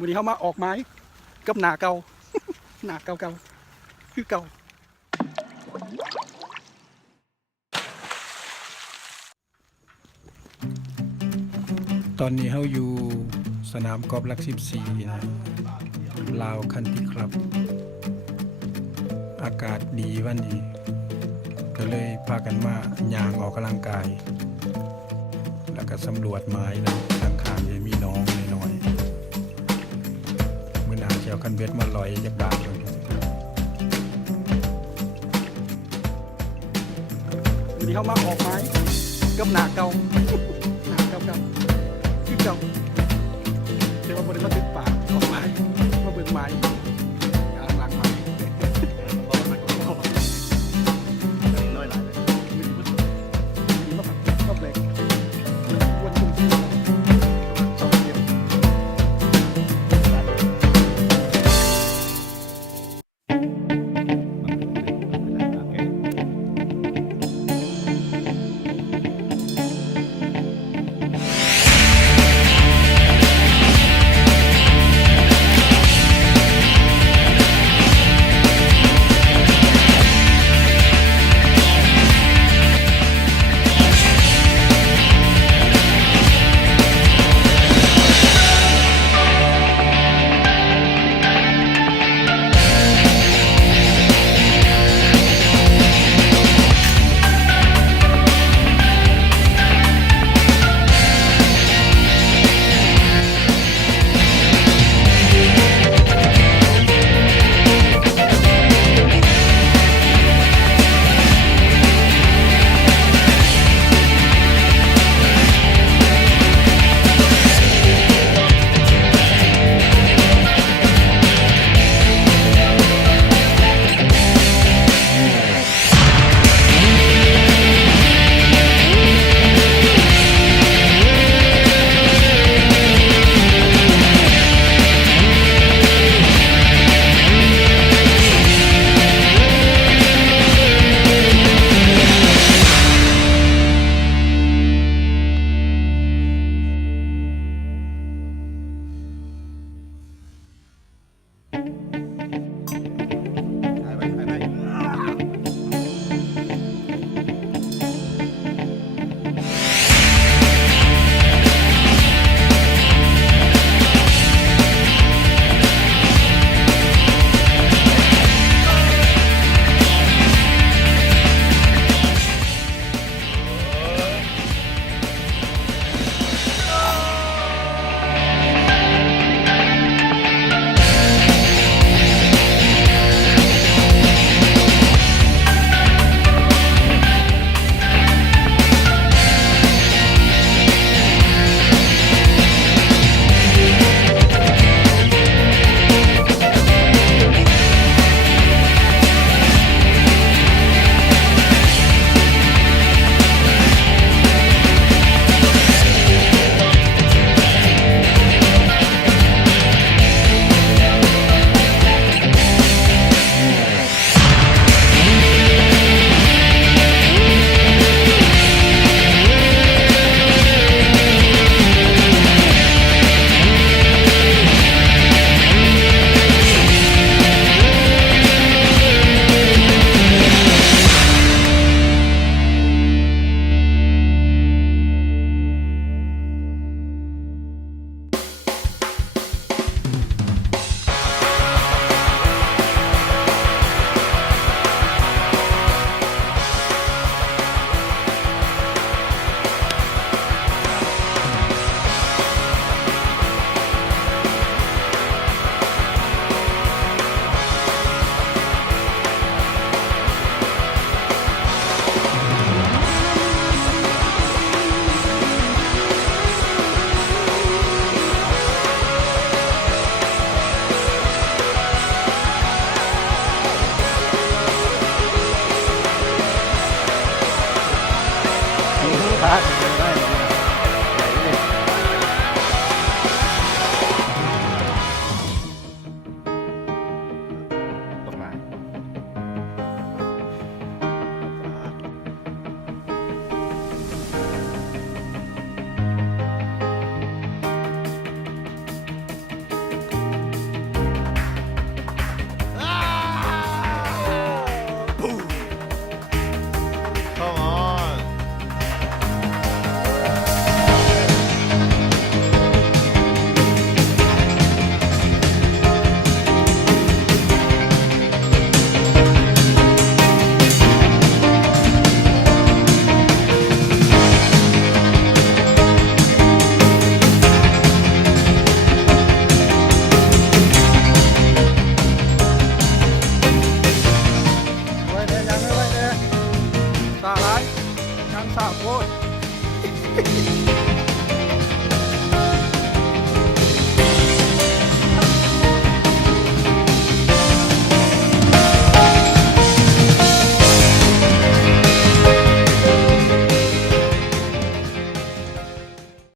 มื้อนี้เขามาออกไม้กับหนาเก่า หนาเก่าๆคือเก่าตอนนี้เขาอยู่สนามกอล์ฟหลัก14นะลาวคันติครับ อากาศดีวันนี้ก็เลยพากันมาย่างออกกำลังกาย แล้วก็สำรวจไม้นะข้างๆมีน้องน้อยๆมื้อหน้าจะเอาคันเบ็ดมาลอยจากบ้านเลยวันนี้เขามาออกไม้กับหนาเก่า หนาเก่าๆคือเก่าแต่ว่าบริมาติดปาก